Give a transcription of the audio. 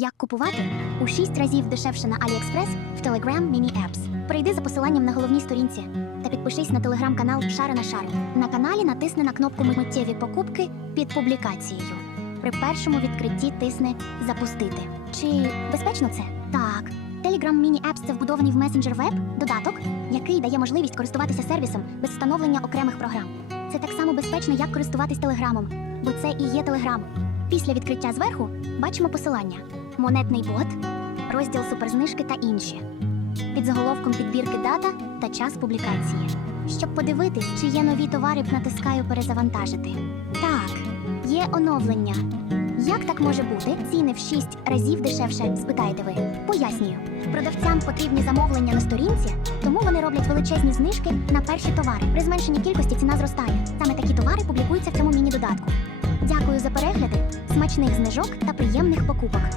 Як купувати у 6 разів дешевше на AliExpress в Telegram Mini Apps. Перейди за посиланням на головній сторінці та підпишись на телеграм-канал Шара на Шару. На каналі натисни на кнопку Миттєві покупки під публікацією. При першому відкритті тисни Запустити. Чи безпечно це? Так. Telegram Mini Apps – це вбудований в Messenger Web додаток, який дає можливість користуватися сервісом без встановлення окремих програм. Це так само безпечно, як користуватись телеграмом, бо це і є телеграм. Після відкриття зверху бачимо посилання: монетний бот, розділ суперзнижки та інші. Під заголовком підбірки дата та час публікації. Щоб подивитись, чи є нові товари, натискаю перезавантажити. Так, є оновлення. Як так може бути? Ціни в 6 разів дешевше, спитаєте ви. Пояснюю. Продавцям потрібні замовлення на сторінці, тому вони роблять величезні знижки на перші товари. При зменшенні кількості ціна зростає. Саме такі товари публікуються в цьому міні-додатку. Дякую за перегляди, смачних знижок та приємних покупок.